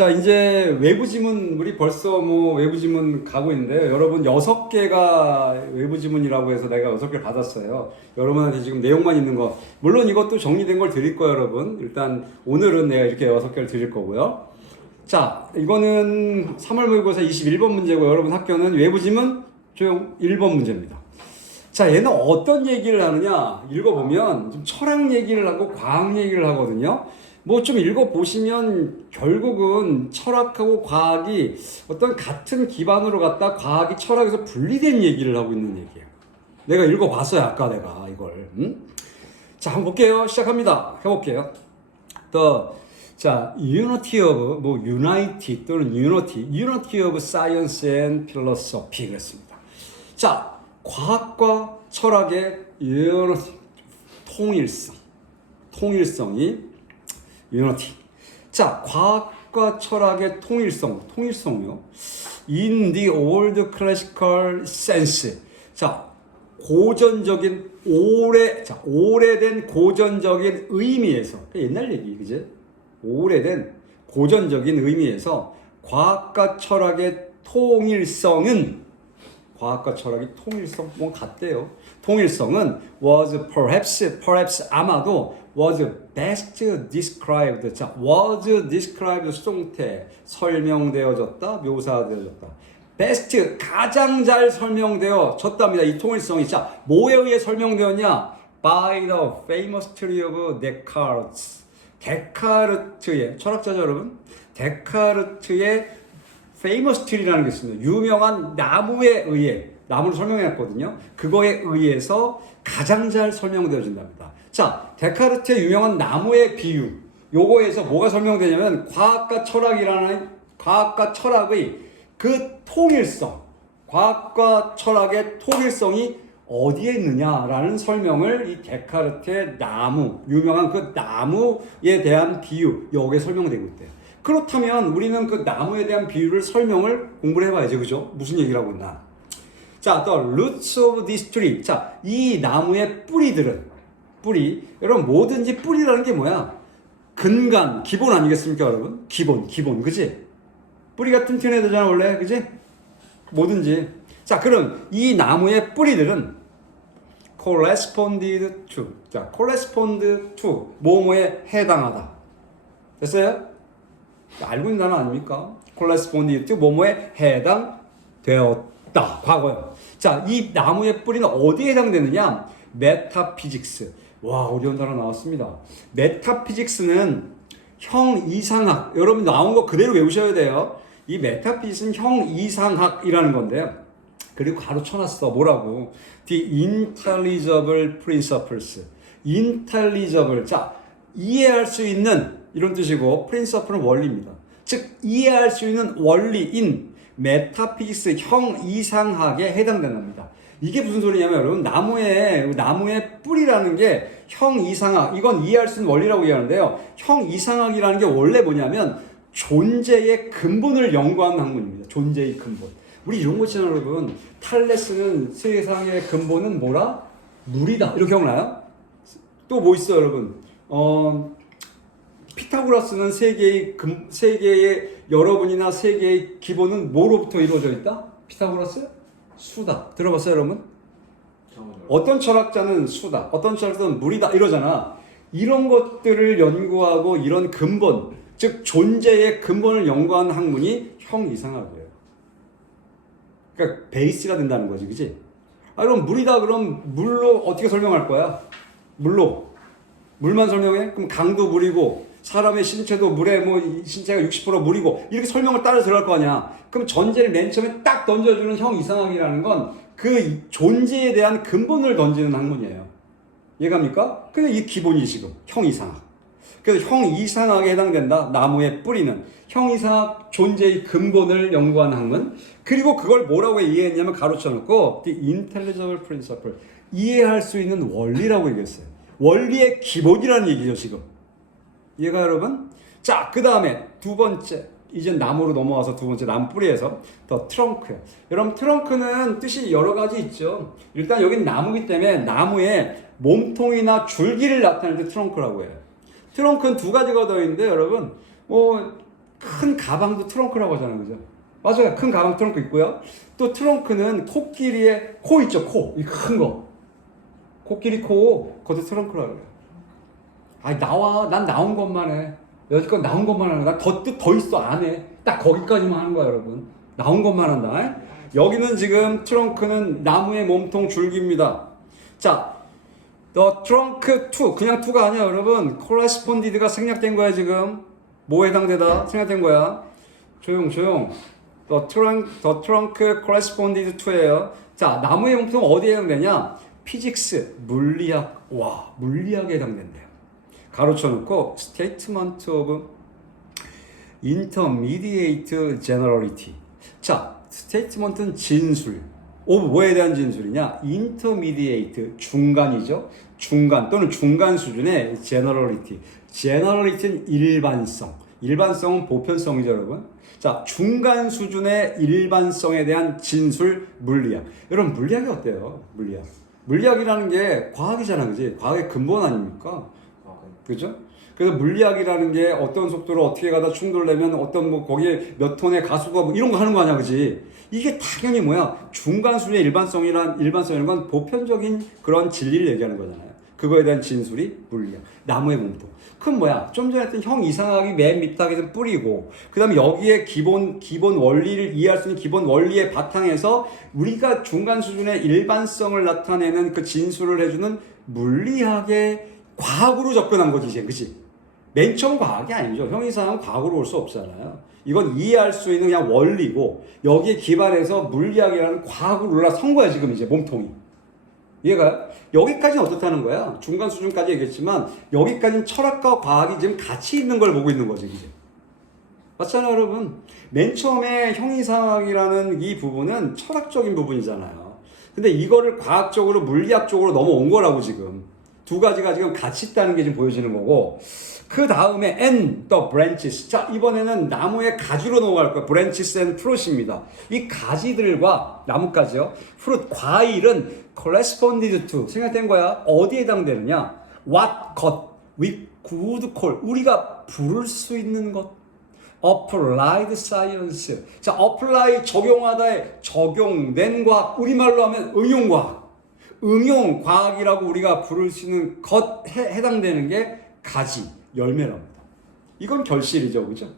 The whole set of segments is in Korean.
자, 이제 외부 지문, 우리 벌써 뭐 외부 지문 가고 있는데요. 여러분, 6개가 외부 지문이라고 해서 내가 6개를 받았어요. 여러분한테 지금 내용만 있는 거. 물론 이것도 정리된 걸 드릴 거예요, 여러분. 일단 오늘은 내가 이렇게 6개를 드릴 거고요. 자, 이거는 3월 모의고사 21번 문제고, 여러분 학교는 외부 지문 조용 1번 문제입니다. 자, 얘는 어떤 얘기를 하느냐? 읽어보면 좀 철학 얘기를 하고 과학 얘기를 하거든요. 뭐 좀 읽어보시면 결국은 철학하고 과학이 어떤 같은 기반으로 갖다 과학이 철학에서 분리된 얘기를 하고 있는 얘기예요. 내가 읽어봤어요, 아까 내가 이걸. 자, 한번 볼게요. 시작합니다. 해볼게요. 자, unity of, 뭐, unity 또는 unity of science and philosophy 그랬습니다. 자, 과학과 철학의 unity, 통일성이 unity. 자, 과학과 철학의 통일성요. In the old classical sense. 자, 오래된 고전적인 의미에서, 옛날 얘기, 그지? 오래된 고전적인 의미에서 과학과 철학의 통일성은 뭐 같대요. 통일성은 was perhaps 아마도 was best described. 자, was described 수동태 설명되어졌다, 묘사되어졌다. best 가장 잘 설명되어졌답니다. 이 통일성이. 자, 뭐에 의해 설명되었냐? by the famous tree of Descartes. 데카르트의 철학자죠, 여러분. 데카르트의 famous tree라는 게 있습니다. 유명한 나무에 의해, 나무를 설명했거든요. 그거에 의해서 가장 잘 설명되어진답니다. 자, 데카르트의 유명한 나무의 비유. 요거에서 뭐가 설명되냐면 과학과 철학의 그 통일성, 과학과 철학의 통일성이 어디에 있느냐라는 설명을 이 데카르트의 나무, 유명한 그 나무에 대한 비유, 여기에 설명되고 있대요. 그렇다면 우리는 그 나무에 대한 비유를 공부를 해봐야죠. 그죠? 무슨 얘기를 하고 있나? 자, the roots of this tree. 자, 이 나무의 뿌리. 여러분, 뭐든지 뿌리라는 게 뭐야? 근간, 기본 아니겠습니까, 여러분? 기본, 그지? 뿌리가 튼튼해야 되잖아, 원래, 그지? 뭐든지. 자, 그럼 이 나무의 뿌리들은 corresponded to, 뭐뭐에 해당하다. 됐어요? 알고 있는 단어 아닙니까? corresponded to, 뭐뭐에 해당되었다. 과거요. 자, 이 나무의 뿌리는 어디에 해당되느냐? 메타피직스. 와, 어려운 단어 나왔습니다. 메타피직스는 형이상학. 여러분 나온 거 그대로 외우셔야 돼요. 이 메타피직스는 형이상학이라는 건데요. 그리고 가로 쳐놨어. 뭐라고? The intelligible principles. intelligible. 자, 이해할 수 있는 이런 뜻이고, principle은 원리입니다. 즉, 이해할 수 있는 원리인 메타피직스 형이상학에 해당된답니다. 이게 무슨 소리냐면, 여러분, 나무의 뿌리라는 게 형이상학, 이건 이해할 수 있는 원리라고 얘기하는데요. 형이상학이라는 게 원래 뭐냐면, 존재의 근본을 연구하는 학문입니다. 존재의 근본. 우리 이런 거 있잖아요, 여러분. 탈레스는 세상의 근본은 뭐라? 물이다. 이렇게 기억나요? 또 뭐 있어요, 여러분? 피타고라스는 세계의 여러분이나 세계의 기본은 뭐로부터 이루어져 있다? 피타고라스? 수다. 들어봤어요, 여러분? 어떤 철학자는 수다, 어떤 철학자는 물이다 이러잖아. 이런 것들을 연구하고 이런 근본, 즉 존재의 근본을 연구하는 학문이 형이상학이에요. 그러니까 베이스가 된다는 거지, 그지? 그럼 물이다, 그럼 물로 어떻게 설명할 거야? 물만 설명해? 그럼 강도 물이고 사람의 신체도 물에 신체가 60% 물이고 이렇게 설명을 따라 들어갈 거 아니야. 그럼 전제를 맨 처음에 딱 던져주는 형이상학이라는 건 그 존재에 대한 근본을 던지는 학문이에요. 이해갑니까? 근데 이 기본이 지금 형이상학. 그래서 형이상학에 해당된다. 나무의 뿌리는 형이상학, 존재의 근본을 연구하는 학문. 그리고 그걸 뭐라고 이해했냐면 가로쳐놓고 the intelligible principle, 이해할 수 있는 원리라고 얘기했어요. 원리의 기본이라는 얘기죠, 지금. 이해가 여러분? 자, 그 다음에 두 번째, 이제 나무로 넘어와서 두 번째 나무 뿌리에서 더 트렁크요. 여러분, 트렁크는 뜻이 여러 가지 있죠. 일단 여긴 나무기 때문에 나무의 몸통이나 줄기를 나타낼 때 트렁크라고 해요. 트렁크는 두 가지가 더 있는데, 여러분, 큰 가방도 트렁크라고 하잖아요. 그죠? 맞아요. 큰 가방 트렁크 있고요. 또 트렁크는 코끼리의 코 있죠. 코. 이 큰 거. 코끼리 코. 그것도 트렁크라고 해요. 아니 나와. 난 나온 것만 해. 여지껏 나온 것만 하는 거야. 더 있어. 안 해. 딱 거기까지만 하는 거야 여러분. 나온 것만 한다. 여기는 지금 트렁크는 나무의 몸통 줄기입니다. 자, the trunk to 그냥 to가 아니야 여러분. corresponded가 생략된 거야 지금. 뭐에 해당되다? 생략된 거야. 조용. the trunk corresponded to예요. 자, 나무의 몸통 어디에 해당되냐? physics, 물리학. 와, 물리학에 해당된대요. 가로쳐 놓고 statement of intermediate generality. 자, statement는 진술. of 뭐에 대한 진술이냐? intermediate, 중간이죠. 중간 또는 중간 수준의 generality. generality는 일반성. 일반성은 보편성이죠, 여러분. 자, 중간 수준의 일반성에 대한 진술, 물리학. 여러분, 물리학이 어때요? 물리학. 물리학이라는 게 과학이잖아, 그지? 과학의 근본 아닙니까? 그죠? 그래서 물리학이라는 게 어떤 속도로 어떻게 가다 충돌되면 어떤 뭐 거기에 몇 톤의 가수가 뭐 이런 거 하는 거 아니야, 그지? 이게 당연히 뭐야? 중간 수준의 일반성이라는 건 보편적인 그런 진리를 얘기하는 거잖아요. 그거에 대한 진술이 물리학. 나무의 몸통. 그럼 뭐야? 좀 전에 했던 형 이상학이 맨 밑바닥에서 뿌리고, 그 다음에 여기에 기본 원리를 이해할 수 있는 기본 원리의 바탕에서 우리가 중간 수준의 일반성을 나타내는 그 진술을 해주는 물리학의 과학으로 접근한 거지, 이제. 그치? 맨 처음 과학이 아니죠. 형 이상학은 과학으로 올 수 없잖아요. 이건 이해할 수 있는 그냥 원리고, 여기에 기반해서 물리학이라는 과학으로 올라선 거야, 지금 이제 몸통이. 얘가 여기까지는 어떻다는 거야? 중간 수준까지 얘기했지만 여기까지는 철학과 과학이 지금 같이 있는 걸 보고 있는 거지 이제. 맞잖아요 여러분. 맨 처음에 형이상학이라는 이 부분은 철학적인 부분이잖아요. 근데 이거를 과학적으로 물리학적으로 넘어온 거라고 지금. 두 가지가 지금 같이 있다는 게 지금 보여지는 거고, 그 다음에 and the branches. 자, 이번에는 나무의 가지로 넘어갈 거예요. branches and fruit입니다. 이 가지들과 나뭇가지요. fruit, 과일은 corresponded to 생각된 거야. 어디에 해당되느냐? what, 것, we could call, 우리가 부를 수 있는 것. applied science. 자, apply, 적용하다에 적용된 과학. 우리말로 하면 응용과학. 응용과학이라고 우리가 부를 수 있는 것 해당되는 게 가지. 열매랍니다. 이건 결실이죠, 그죠?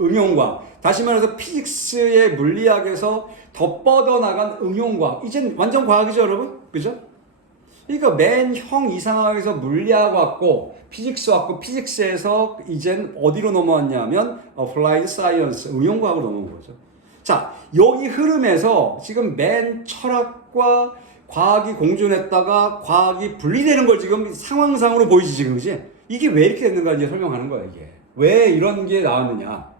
응용과학. 다시 말해서 피직스의 물리학에서 더 뻗어나간 응용과학. 이젠 완전 과학이죠, 여러분? 그죠? 그러니까 맨 형 이상학에서 물리학 왔고, 피직스 왔고, 피직스에서 이젠 어디로 넘어왔냐면, applied science, 응용과학으로 넘어온 거죠. 자, 여기 흐름에서 지금 맨 철학과 과학이 공존했다가 과학이 분리되는 걸 지금 상황상으로 보이지, 지금, 그지? 이게 왜 이렇게 됐는가 이제 설명하는 거야, 이게. 왜 이런 게 나왔느냐.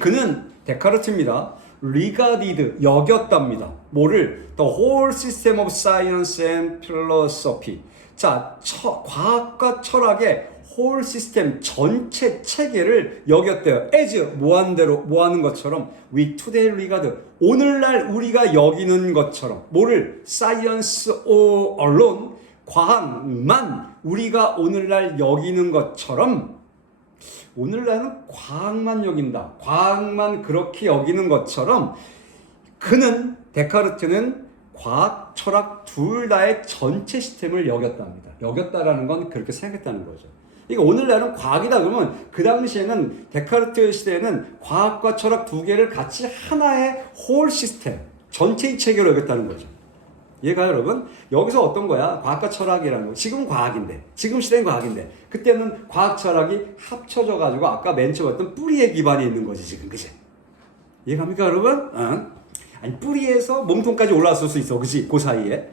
그는 데카르트입니다. regarded, 여겼답니다. 뭐를? The whole system of science and philosophy. 자, 과학과 철학의 whole system, 전체 체계를 여겼대요. as, 뭐하는 것처럼, we today regard, 오늘날 우리가 여기는 것처럼. 뭐를? science alone, 과학만 우리가 오늘날 여기는 것처럼, 오늘날은 과학만 여긴다. 과학만 그렇게 여기는 것처럼 그는, 데카르트는 과학, 철학 둘 다의 전체 시스템을 여겼답니다. 여겼다라는 건 그렇게 생각했다는 거죠. 그러니까 오늘날은 과학이다 그러면 그 당시에는 데카르트 시대에는 과학과 철학 두 개를 같이 하나의 홀 시스템, 전체의 체계로 여겼다는 거죠. 이해가요, 여러분? 여기서 어떤 거야? 과학과 철학이라는 거. 지금은 과학인데, 지금 시대는 과학인데, 그때는 과학, 철학이 합쳐져가지고 아까 맨 처음 했던 뿌리에 기반이 있는 거지, 지금. 그치? 이해갑니까, 여러분? 아니, 뿌리에서 몸통까지 올라왔을 수 있어, 그치? 그 사이에.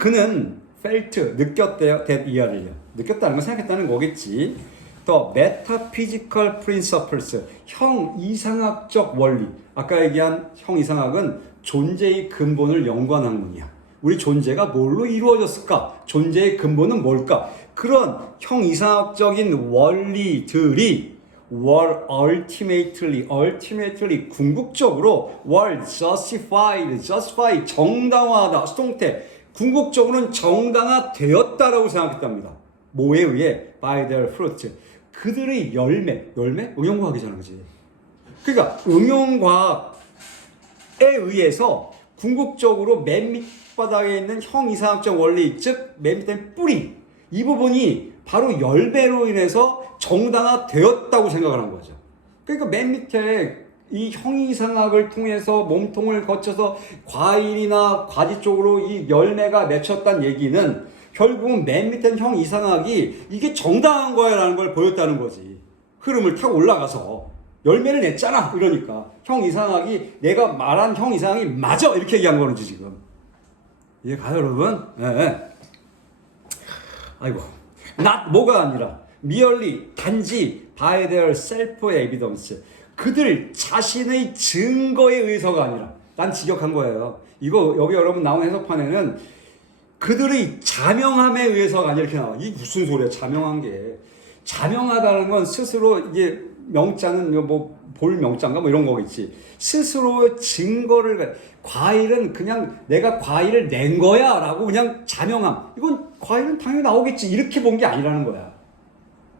그는 felt, 느꼈대요. that year를요. 느꼈다는 건 생각했다는 거겠지. 더 metaphysical principles, 형 이상학적 원리. 아까 얘기한 형 이상학은 존재의 근본을 연구한 학문이야. 우리 존재가 뭘로 이루어졌을까? 존재의 근본은 뭘까? 그런 형 이상학적인 원리들이 ultimately 궁극적으로 justify 정당화하다, 수동태, 궁극적으로는 정당화되었다라고 생각했답니다. 뭐에 의해? by their fruit, 그들의 열매 응용과학이잖아, 그지? 그러니까 응용과학에 의해서 궁극적으로 맨 밑바닥에 있는 형이상학적 원리, 즉 맨 밑에 뿌리, 이 부분이 바로 열매로 인해서 정당화되었다고 생각을 한 거죠. 그러니까 맨 밑에 이 형이상학을 통해서 몸통을 거쳐서 과일이나 과지 쪽으로 이 열매가 맺혔다는 얘기는 결국은 맨 밑에 형이상학이 이게 정당한 거야 라는 걸 보였다는 거지. 흐름을 타고 올라가서 열매를 냈잖아 이러니까 형이상학이 내가 말한 형이상학이 맞아 이렇게 얘기한 거지 지금. 이해가요 여러분? 네. 아이고 not 뭐가 아니라 merely 단지 by their self evidence 그들 자신의 증거에 의해서가 아니라 난 직역한 거예요. 이거 여기 여러분 나온 해석판에는 그들의 자명함에 의해서가 아니라 이렇게 나와. 이게 무슨 소리야 자명한 게. 자명하다는 건 스스로 이게 명자는 뭐 볼 명자인가 뭐 이런 거겠지. 스스로 증거를 과일은 그냥 내가 과일을 낸 거야 라고 그냥 자명함. 이건 과일은 당연히 나오겠지 이렇게 본 게 아니라는 거야.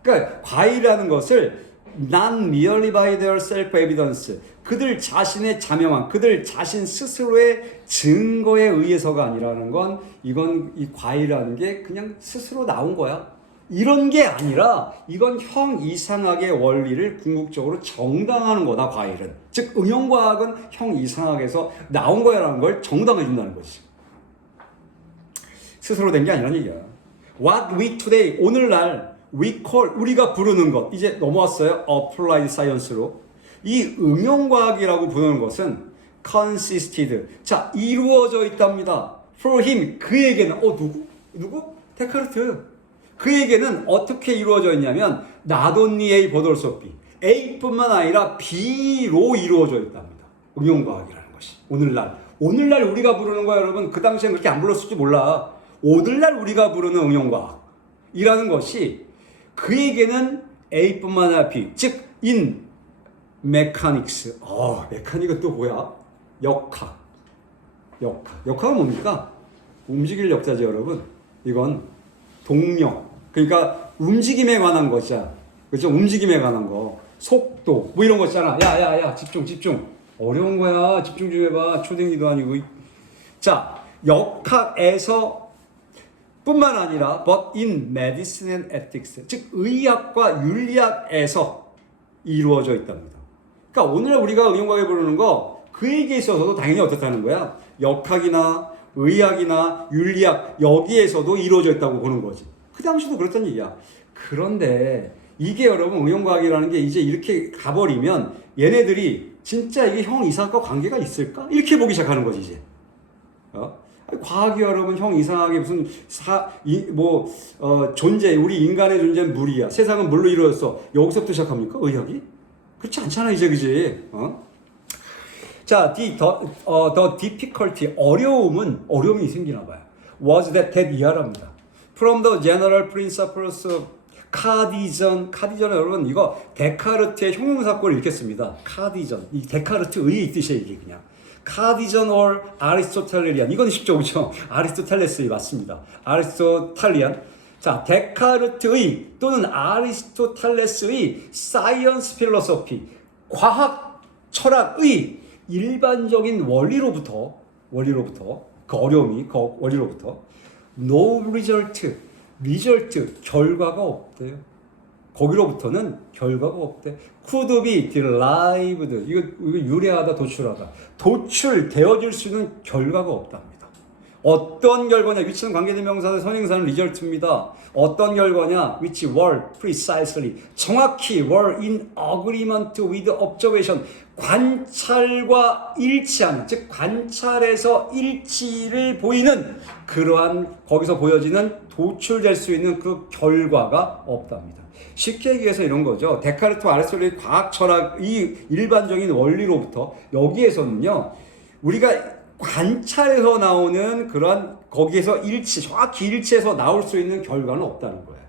그러니까 과일이라는 것을 not merely by their self-evidence 그들 자신의 자명함, 그들 자신 스스로의 증거에 의해서가 아니라는 건 이건 이 과일이라는 게 그냥 스스로 나온 거야. 이런 게 아니라 이건 형 이상학의 원리를 궁극적으로 정당하는 거다 과일은. 즉 응용과학은 형 이상학에서 나온 거야라는 걸 정당해 준다는 거지. 스스로 된 게 아니라는 얘기야. What we today 오늘날 we call 우리가 부르는 것 이제 넘어왔어요. Applied Science로 이 응용과학이라고 부르는 것은 consisted 자 이루어져 있답니다. For him 그에게는 누구? 데카르트. 그에게는 어떻게 이루어져 있냐면 not only A but also B A뿐만 아니라 B로 이루어져 있답니다. 응용과학이라는 것이 오늘날 우리가 부르는 거야 여러분. 그 당시엔 그렇게 안 불렀을지 몰라. 오늘날 우리가 부르는 응용과학이라는 것이 그에게는 A뿐만 아니라 B 즉 in mechanics 메카닉은 또 뭐야? 역학은 뭡니까? 움직일 역자죠 여러분. 이건 동력 그러니까 움직임에 관한 거죠. 그렇죠? 움직임에 관한 거 속도 뭐 이런 거 있잖아. 야 집중 어려운 거야. 집중 좀 해봐. 초딩이도 아니고. 자 역학에서 뿐만 아니라 but in medicine and ethics 즉 의학과 윤리학에서 이루어져 있답니다. 그러니까 오늘 우리가 응용과학에 부르는 거 그에게 있어서도 당연히 어떻다는 거야. 역학이나 의학이나 윤리학 여기에서도 이루어져 있다고 보는 거지. 그 당시도 그랬던 얘기야. 그런데 이게 여러분 응용과학이라는 게 이제 이렇게 가버리면 얘네들이 진짜 이게 형 이상학과 관계가 있을까? 이렇게 보기 시작하는 거지 이제. 과학이 여러분 형 이상하게 무슨 존재 우리 인간의 존재는 물이야. 세상은 물로 이루어졌어. 여기서부터 시작합니까? 의학이? 그렇지 않잖아 이제 그지? 자, the difficulty 어려움이 생기나 봐요. Was that 이하랍니다. From the general principles of 카디전 여러분 이거 데카르트의 형용사꼴을 읽겠습니다. 카디전 이 데카르트의 뜻이에요 이게 그냥. 카디전 or 아리스토텔리안 이건 쉽죠 그렇죠? 아리스토텔레스의 맞습니다. 아리스토텔리안 자 데카르트의 또는 아리스토텔레스의 사이언스 필로소피 과학 철학의 일반적인 원리로부터 그 어려움이 그 원리로부터 no result 결과가 없대요. 거기로부터는 결과가 없대. could be derived 이거 유래하다 도출되어질 수 있는 결과가 없답니다. 어떤 결과냐 which는 관계대명사의 선행사는 result입니다. 어떤 결과냐 which were precisely 정확히 were in agreement with observation 관찰과 일치하는 즉 관찰에서 일치를 보이는 그러한 거기서 보여지는 도출될 수 있는 그 결과가 없답니다. 쉽게 얘기해서 이런 거죠. 데카르트와 아리스토텔의 과학 철학이 일반적인 원리로부터 여기에서는요 우리가 관찰에서 나오는 그런 거기에서 정확히 일치해서 나올 수 있는 결과는 없다는 거예요.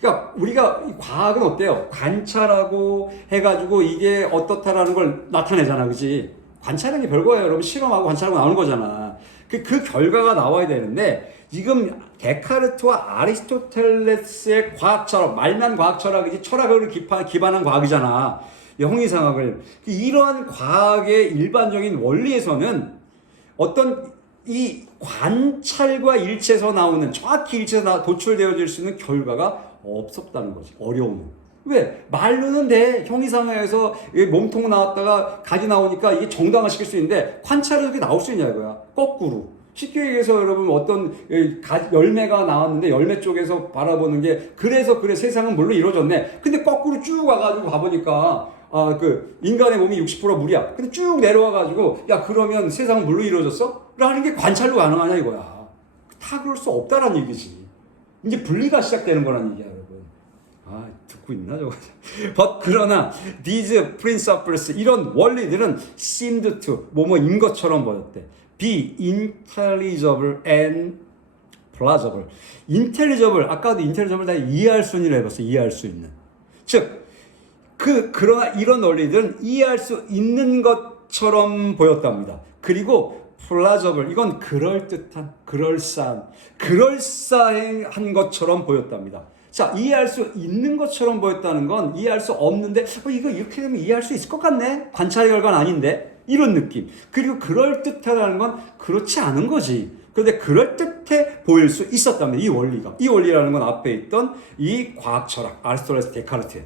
그러니까 우리가 과학은 어때요? 관찰하고 해가지고 이게 어떻다라는 걸 나타내잖아, 그지? 관찰하는 게 별거예요. 여러분 실험하고 관찰하고 나오는 거잖아. 그 결과가 나와야 되는데 지금 데카르트와 아리스토텔레스의 과학 철학, 말만 과학 철학이지 철학을 기반한 과학이잖아. 형이상학을. 이러한 과학의 일반적인 원리에서는 어떤 이 관찰과 일치에서 나오는 정확히 일치해서 도출되어질 수 있는 결과가 없었다는 거지. 어려움은. 왜? 말로는 돼. 형이상학에서 몸통 나왔다가 각이 나오니까 이게 정당화시킬 수 있는데 관찰에서 그게 나올 수 있냐 이거야. 거꾸로. 쉽게 얘기해서 여러분 어떤 열매가 나왔는데 열매 쪽에서 바라보는 게 그래 세상은 물로 이루어졌네. 근데 거꾸로 쭉 와가지고 가보니까 그 인간의 몸이 60% 물이야. 근데 쭉 내려와가지고 야 그러면 세상은 물로 이루어졌어? 라는 게 관찰로 가능하냐 이거야. 다 그럴 수 없다란 얘기지. 이제 분리가 시작되는 거란 얘기야 여러분. 듣고 있나 저거. 그러나 these principles 이런 원리들은 seemed to 뭐뭐인 것처럼 보였대. be intelligible and plausible. intelligible 아까도 intelligible 다 이해할 수 있는 해봤어. 이해할 수 있는. 즉 그러나 이런 원리들은 이해할 수 있는 것처럼 보였답니다. 그리고 plausible 이건 그럴듯한, 그럴싸한 것처럼 보였답니다. 자, 이해할 수 있는 것처럼 보였다는 건 이해할 수 없는데 이거 이렇게 되면 이해할 수 있을 것 같네. 관찰의 결과는 아닌데 이런 느낌. 그리고 그럴듯하다는 건 그렇지 않은 거지. 그런데 그럴듯해 보일 수 있었답니다. 이 원리가. 이 원리라는 건 앞에 있던 이 과학 철학 아리스토텔레스 데카르트.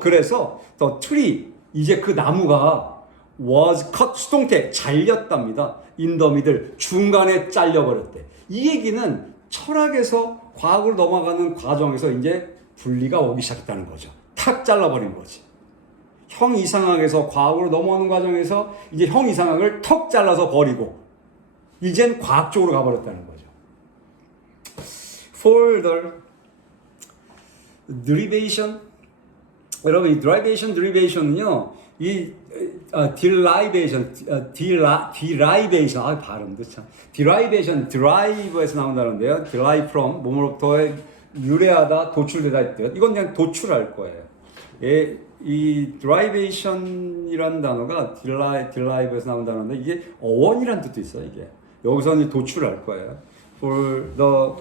그래서 the tree 이제 그 나무가 was cut 수동태 잘렸답니다. in the middle 중간에 잘려버렸대. 이 얘기는 철학에서 과학으로 넘어가는 과정에서 이제 분리가 오기 시작했다는 거죠. 탁 잘라버린 거지. 형이상학에서 과학으로 넘어오는 과정에서 이제 형이상학을 턱 잘라서 버리고 이젠 과학적으로 가버렸다는 거죠. For the derivation 여러분 이 derivation은요 이 derivation 발음도 참 derivation derive에서 나온다는데요. derive from 뭐뭐로부터 유래하다 도출되다 했대요. 이건 그냥 도출할 거예요. 이 derivation이라는 단어가 derive에서 나온 단어인데 이게 어원이라는 뜻도 있어요. 이게 여기서는 도출할 거예요. For the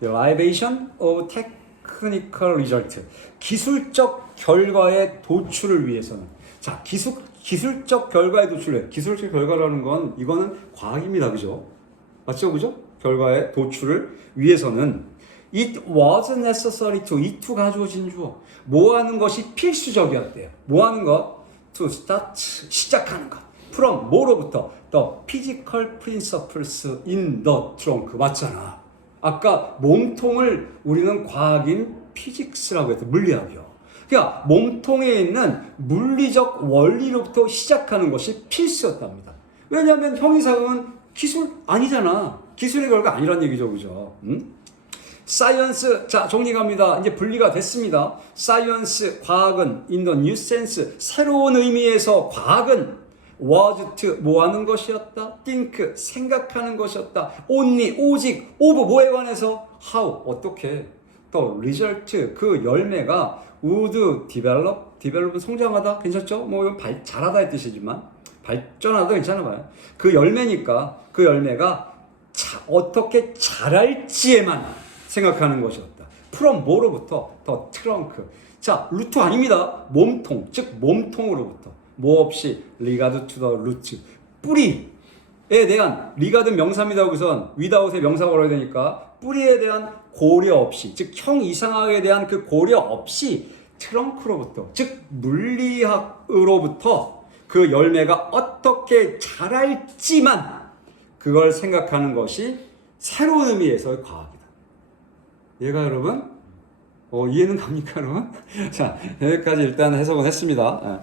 derivation of technical result 기술적 결과의 도출을 위해서는 자 기술적 결과의 도출을 기술적 결과라는 건 이거는 과학입니다. 그죠? 맞죠? 그죠? 결과의 도출을 위해서는 It was necessary to 이 to 가져진 주어 뭐 하는 것이 필수적이었대요. 뭐 하는 것? To start 시작하는 것. From 뭐로부터? The physical principles in the trunk 맞잖아. 아까 몸통을 우리는 과학인 피직스라고 했대. 물리학이요. 그러니까 몸통에 있는 물리적 원리로부터 시작하는 것이 필수였답니다. 왜냐하면 형이상은 기술 아니잖아. 기술의 결과 아니란 얘기죠. 그죠? 사이언스 자 정리갑니다. 이제 분리가 됐습니다. 사이언스 과학은 in the new sense 새로운 의미에서 과학은 was to 뭐 하는 것이었다. think 생각하는 것이었다. only 오직 of 뭐에 관해서 how 어떻게 the result 그 열매가 would develop은 성장하다 괜찮죠? 뭐 이건 잘하다의 뜻이지만 발전하다 괜찮아 봐요. 그 열매니까 그 열매가 어떻게 자랄지에만 생각하는 것이었다. from 뭐로부터? the trunk. 자, 루트 아닙니다. 몸통, 즉 몸통으로부터. 뭐 없이 regard to the root. 뿌리에 대한 regard 명사입니다. 여기선 without의 명사가 걸어야 되니까 뿌리에 대한 고려 없이, 즉 형이상학에 대한 그 고려 없이 트렁크로부터, 즉 물리학으로부터 그 열매가 어떻게 자랄지만 그걸 생각하는 것이 새로운 의미에서의 과학이다. 얘가 여러분 이해는 갑니까 여러분? 자 여기까지 일단 해석은 했습니다.